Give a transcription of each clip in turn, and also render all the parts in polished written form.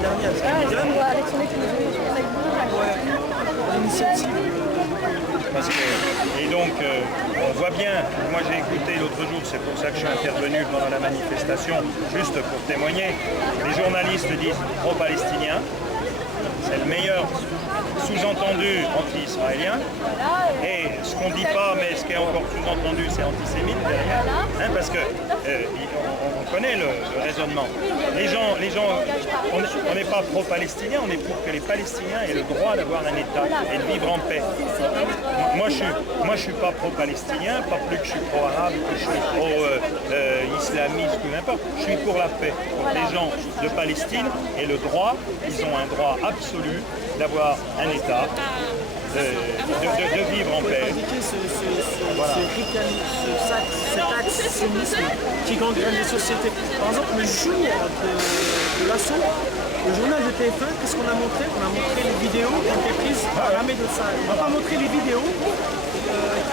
semaine dernière. Avec son équipe, L'initiative. Et donc, on voit bien, moi j'ai écouté l'autre jour, c'est pour ça que je suis intervenu pendant la manifestation, juste pour témoigner, les journalistes disent pro-palestinien, c'est le meilleur sous-entendu anti-israélien, et ce qu'on ne dit pas, mais ce qui est encore sous-entendu, c'est antisémite derrière, hein, parce que on connaît le raisonnement. Les gens, on n'est pas pro-palestinien, on est pour que les Palestiniens aient le droit d'avoir un État et de vivre en paix. Moi, je suis pas pro-palestinien, pas plus que je suis pro-arabe, que je suis pro-islamiste ou n'importe. Je suis pour la paix. Les gens de Palestine et le droit, ils ont un droit absolu d'avoir un État, de vivre en paix. Cet antisémitisme qui gangrène les sociétés. Par exemple, le jour de l'assaut, le journal de TF1, qu'est-ce qu'on a montré? On a montré les vidéos qui ont été prises par l'armée de Sahel. On n'a pas montré les vidéos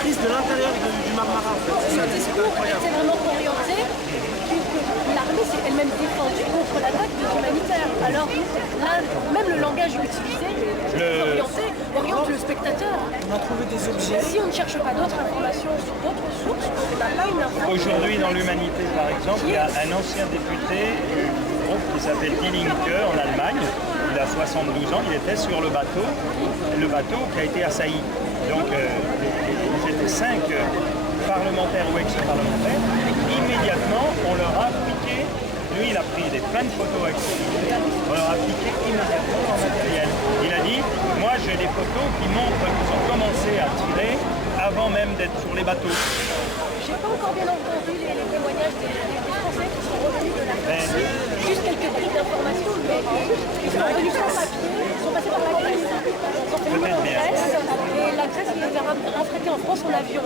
prises de l'intérieur du Marmara. En fait. Le discours était vraiment orienté que l'armée s'est elle-même défendue contre l'attaque de l'humanitaire. Alors là, même le langage utilisé, oriente le spectateur. On a trouvé des objets. Si on ne cherche pas d'autres informations sur d'autres sources, on n'a pas une information. Aujourd'hui, dans l'Humanité, par exemple, il y a un ancien député du groupe qui s'appelle Die Linke en Allemagne. Il a 72 ans, il était sur le bateau qui a été assailli. Donc, ils étaient 5 parlementaires ou ex-parlementaires. Immédiatement, on leur a piqué. Lui, il a pris plein de photos avec ses idées. On leur a piqué immédiatement leur matériel. Il a dit, moi j'ai des photos qui montrent qu'ils ont commencé à tirer avant même d'être sur les bateaux. Je n'ai pas encore bien entendu les témoignages des Français qui sont revenus de la France. Juste quelques briques d'informations, mais ils sont revenus sans papier, ils sont passés par la Grèce. Ils ont fait une en Grèce, et la Grèce les avait affrétés en France en avion.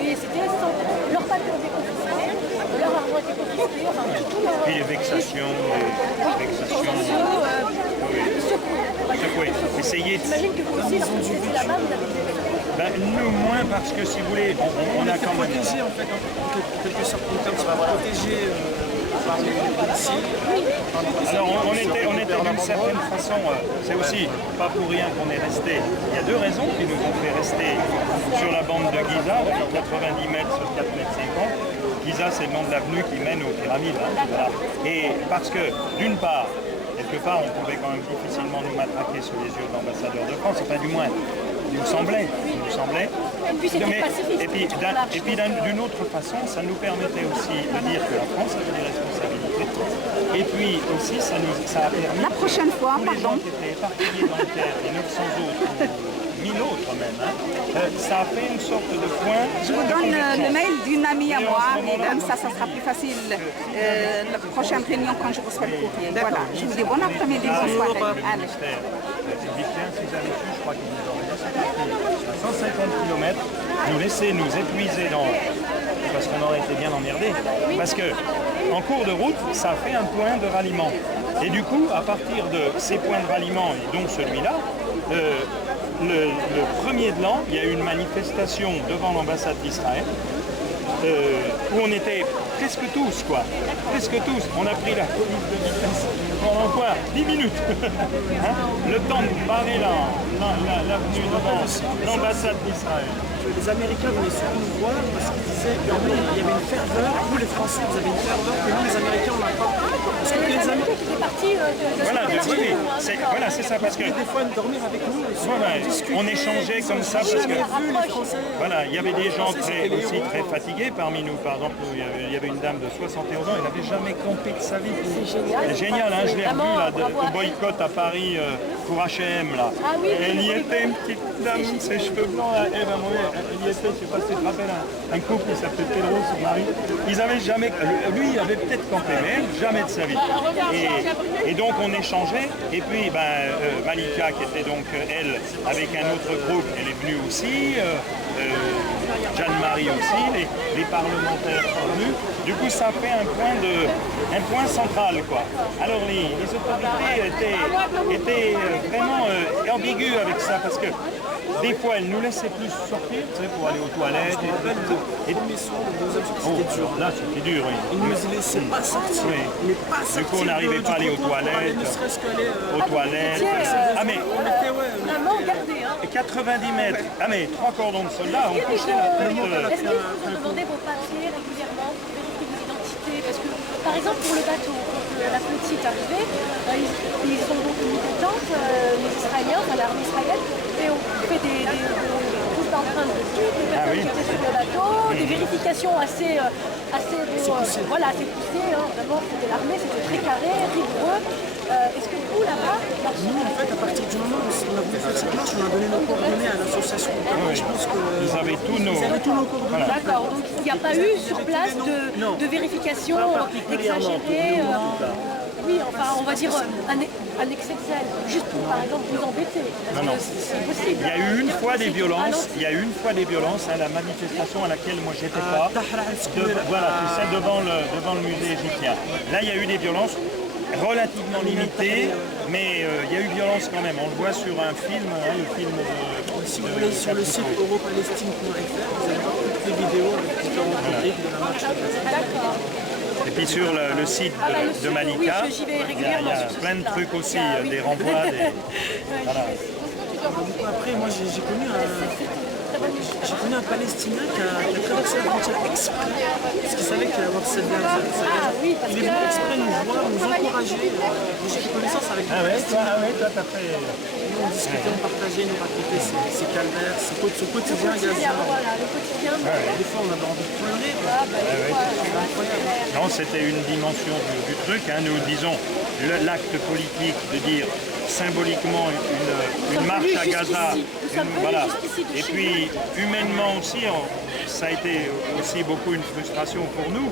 Et c'était sans... Leurs papiers ont été confisqués, leur argent a été confisqué, enfin tout leur... Puis les vexations, secouées. Essayez de... J'imagine que vous aussi, lorsque vous étiez là-bas, vous avez des... Nous moins parce que si vous voulez, on a quand même... protégé en fait, en quelque sorte, on était un petit peu protégé par les policiers. Alors on était d'une certaine façon, c'est aussi pas pour rien qu'on est resté. Il y a deux raisons qui nous ont fait rester sur la bande de Giza, 90 mètres sur 4 mètres 50. Giza, c'est le nom de l'avenue qui mène aux pyramides. Hein, voilà. Et parce que, d'une part, quelque part, on pouvait quand même difficilement nous matraquer sous les yeux de l'ambassadeur de France, enfin du moins, il nous semblait. Et puis c'était pacifique. Et puis d'une autre façon, ça nous permettait aussi de dire que la France avait des responsabilités. Et puis aussi, ça a permis... La prochaine fois, tous les gens qui étaient éparpillés dans le terre, les 900 autres, 1000 autres même, hein, ça a fait une sorte de point... Je vous donne le mail d'une amie à moi, et comme ça sera plus facile la prochaine réunion quand je reçois le courrier. Voilà, je vous dis bon après-midi, bonne soirée. Allez. Si vous avez su, je crois qu'ils nous ont à 150 km, nous laisser nous épuiser parce qu'on aurait été bien emmerdés. Parce que en cours de route, ça fait un point de ralliement. Et du coup, à partir de ces points de ralliement, et donc celui-là, le 1er de l'an, il y a eu une manifestation devant l'ambassade d'Israël, où on était presque tous, quoi. Presque tous. On a pris la police de vitesse pendant quoi 10 minutes. Hein, le temps de barrer l'avenue devant l'ambassade d'Israël. Les Américains voulaient surtout nous voir parce qu'ils disaient qu'il y avait une ferveur. Vous, les Français, vous avez une ferveur que nous, les Américains, on n'a pas. Parce que les Américains qui étaient partis Voilà, c'est ça, parce que... des fois, dormir avec nous, on échangeait comme ça, parce que... Voilà, il y avait des gens aussi très fatigués parmi nous. Par exemple, il y avait une dame de 71 ans, elle n'avait jamais campé de sa vie. C'est génial, hein, je l'ai revu là, au boycott à Paris pour H&M là. Elle y était, une petite dame, ses cheveux blancs, elle y était, je ne sais pas si tu te rappelles, un couple qui s'appelait Pedro, son mari. Ils avaient jamais, lui il avait peut-être campé, mais elle, jamais de sa vie. Et donc on échangeait, et puis Malika qui était donc elle avec un autre groupe, elle est venue aussi. Jeanne-Marie aussi, les parlementaires sont venus. Du coup, ça fait un point central, quoi. Alors, les autorités étaient vraiment ambiguës avec ça, parce que des fois, elles nous laissaient plus sortir, tu sais, pour aller aux toilettes. Et premier soir, le deuxième soir, c'était dur. Là, c'était dur, oui. Ils nous laissaient pas sortir. Oui. Mais pas sortir. Du coup, on n'arrivait pas à aller aux toilettes. Ne serait-ce qu'aller Aux toilettes. Ah, mais on était, ouais. La main gardée, hein. 90 mètres. Ah, mais 3 cordons de soldats, on poussait la tête. Est-ce qu'ils vous ont demandé vos papiers régulièrement pour vérifier vos identités? Parce que, par exemple, pour le bateau, quand la flottille est arrivée, ils ont donc mis des tentes, les Israéliens, enfin l'armée israélienne, et on fait des prises d'empreintes de toutes les personnes qui étaient sur le bateau, des vérifications assez poussées, hein, vraiment, c'était l'armée, c'était très carré, rigoureux. Est-ce que vous, là-bas, Nous, en fait, à partir du moment où on a voulu faire cette marche, on a donné nos coordonnées à l'association. Je pense que Ils avaient tous nos coordonnées. d'accord, donc il n'y a pas eu sur place de vérification exagérée. Oui, enfin, on va dire un excès de zèle, juste pour, par exemple, vous embêter. Non. C'est possible. Il y a eu une fois des violences, à la manifestation à laquelle moi j'étais pas. Voilà, tu sais, devant le musée égyptien. Là, il y a eu des violences relativement limitées, mais il y a eu violence quand même. On le voit sur un film, le film de... Si vous voulez, sur le site europalestine.fr, vous allez voir toutes les vidéos avec différentes rubriques de la marche. D'accord. Et puis sur le site de Malika, oui, j'y vais il y régulièrement a sur ce plein de site-là. trucs aussi, Oui. des renvois, voilà. Après, moi, j'ai connu un Palestinien qui a traversé la frontière exprès, parce qu'il savait qu'il allait avoir cette guerre. Oui, parce Il est venu exprès nous voir, nous encourager. J'ai fait connaissance avec lui. Toi t'as fait... Nous, on discutait, on partageait, nous racontait ses calvaires, son quotidien à Gaza. Voilà, le quotidien. Des fois, on avait envie de pleurer. Non, c'était une dimension du truc. Hein. Nous disons l'acte politique de dire symboliquement une marche à Gaza. Voilà. Et puis humainement aussi, ça a été aussi beaucoup une frustration pour nous.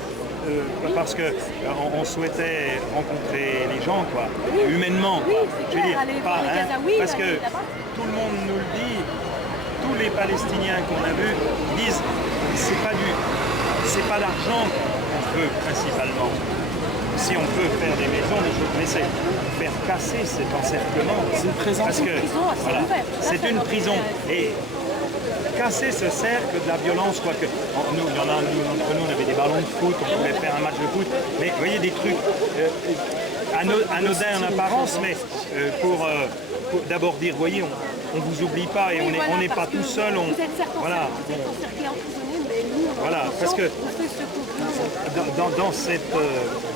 Parce qu'on souhaitait rencontrer les gens, quoi, humainement. Oui, Je veux dire, aller pas, voir les hein, Gazaouis, parce que aller là-bas. tout le monde nous le dit, tous les Palestiniens qu'on a vus disent c'est pas l'argent qu'on veut principalement. Si on peut faire des maisons, des choses, mais c'est faire casser cet encerclement. C'est une prison. Parce que voilà, c'est une prison. Et casser ce cercle de la violence, quoique nous, entre nous, on avait des ballons de foot, on pouvait faire un match de foot, mais vous voyez des trucs anodins en apparence, mais pour d'abord dire, voyez, on vous oublie pas et on n'est pas tout seul. Voilà. Voilà, parce que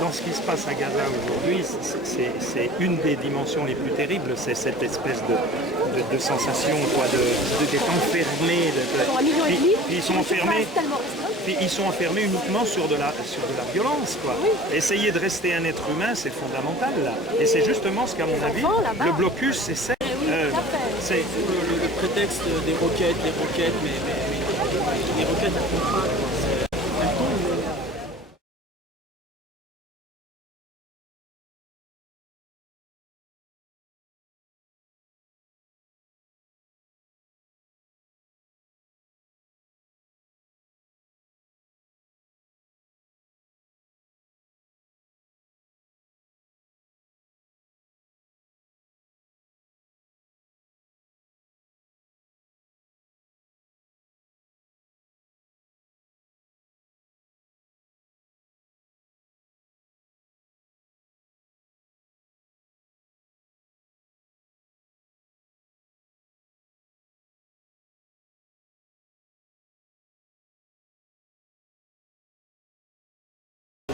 dans ce qui se passe à Gaza aujourd'hui, c'est une des dimensions les plus terribles, c'est cette espèce de sensation quoi, d'être enfermé. Puis ils sont enfermés. Puis ils sont enfermés uniquement sur de la violence. Quoi. Essayer de rester un être humain, c'est fondamental. Là. Et c'est justement ce qu'à mon avis, le blocus, c'est ça. C'est le prétexte des roquettes, mais les roquettes, elles font pas. Elles tombent.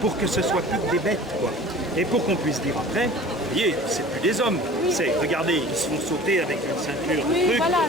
Pour que ce soit plus que des bêtes, quoi. Et pour qu'on puisse dire après, voyez, c'est plus des hommes. C'est, regardez, ils se font sauter avec une ceinture de trucs. Voilà,